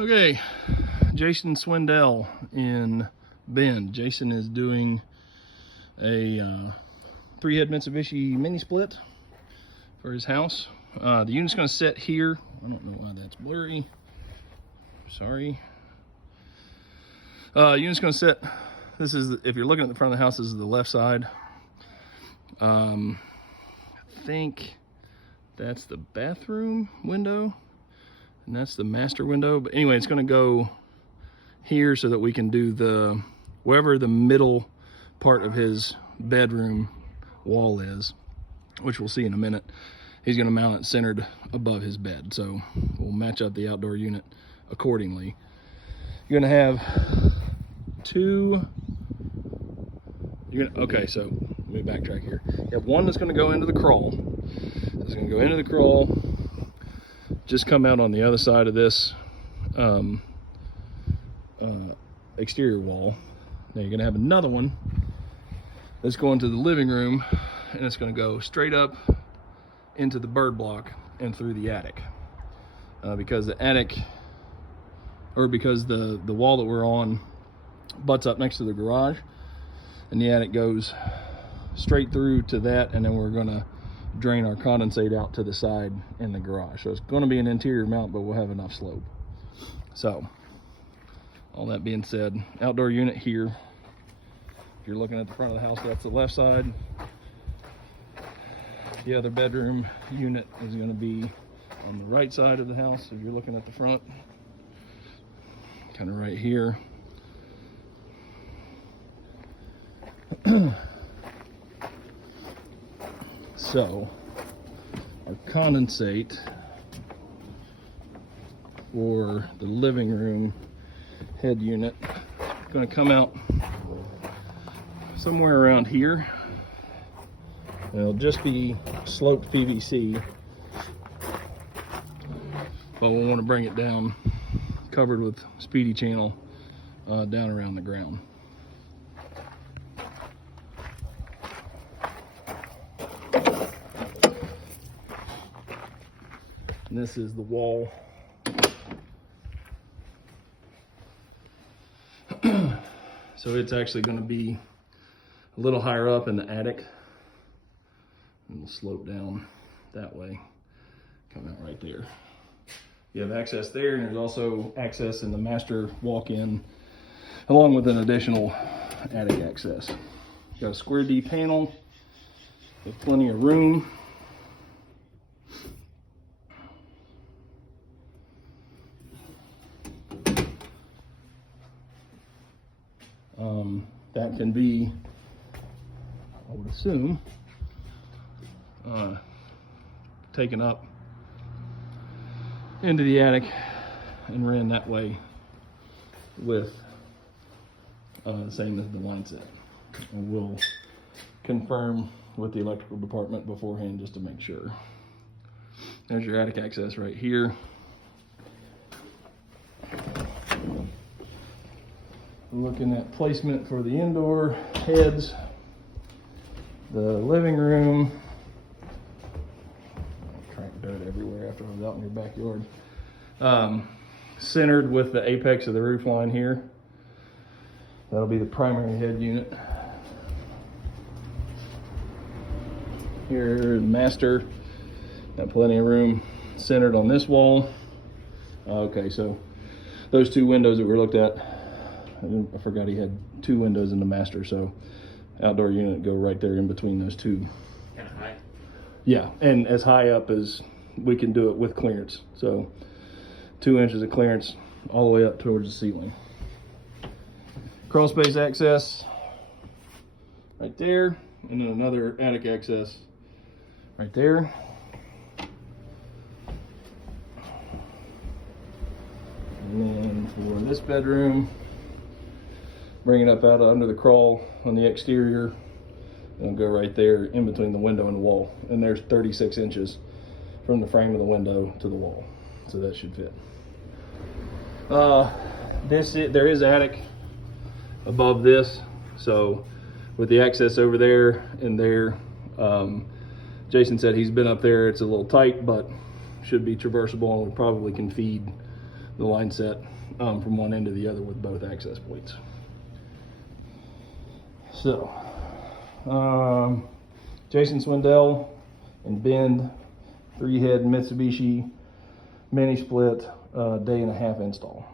Okay, Jason Swindell in Bend. Jason is doing a 3-head Mitsubishi mini split for his house. The unit's going to sit here. I don't know why that's blurry. Sorry. Unit's going to sit. This is, if you're looking at the front of the house, this is the left side. I think that's the bathroom window. And that's the master window. But anyway, it's going to go here so that we can do wherever the middle part of his bedroom wall is, which we'll see in a minute. He's going to mount it centered above his bed. So we'll match up the outdoor unit accordingly. You're going to have okay, so let me backtrack here. You have one that's going to go into the crawl. It's going to go into the crawl, just come out on the other side of this exterior wall. Now you're going to have another one that's going to the living room, and it's going to go straight up into the bird block and through the attic. Because the attic, or because the wall that we're on butts up next to the garage, and the attic goes straight through to that, and then we're going to drain our condensate out to the side in the garage. So it's going to be an interior mount, but we'll have enough slope. So all that being said, outdoor unit here. If you're looking at the front of the house, that's the left side. The other bedroom unit is going to be on the right side of the house. If you're looking at the front, kind of right here. So our condensate for the living room head unit is going to come out somewhere around here. It'll just be sloped PVC, but we'll want to bring it down covered with speedy channel down around the ground. And this is the wall. So it's actually going to be a little higher up in the attic, and we'll slope down that way, come out right there. You have access there, and there's also access in the master walk-in, along with an additional attic access. Got a square D panel with plenty of room. That can be, I would assume, taken up into the attic and ran that way with the same as the line set. And we'll confirm with the electrical department beforehand just to make sure. There's your attic access right here. Looking at placement for the indoor heads, the living room. Track dirt everywhere after I was out in your backyard. Centered with the apex of the roof line here. That'll be the primary head unit. Here, the master. Got plenty of room centered on this wall. Okay, so those two windows that we looked at, I forgot he had 2 windows in the master, so outdoor unit go right there in between those two. Kind of high? Yeah, and as high up as we can do it with clearance. So 2 inches of clearance all the way up towards the ceiling. Crawl space access right there, and then another attic access right there. And then for this bedroom, bring it up out under the crawl on the exterior, and go right there in between the window and the wall. And there's 36 inches from the frame of the window to the wall, so that should fit. There is attic above this, so with the access over there and there, Jason said he's been up there. It's a little tight, but should be traversable, and we probably can feed the line set from one end to the other with both access points. So, Jason Swindell in Bend, 3-head Mitsubishi mini split, day and a half install.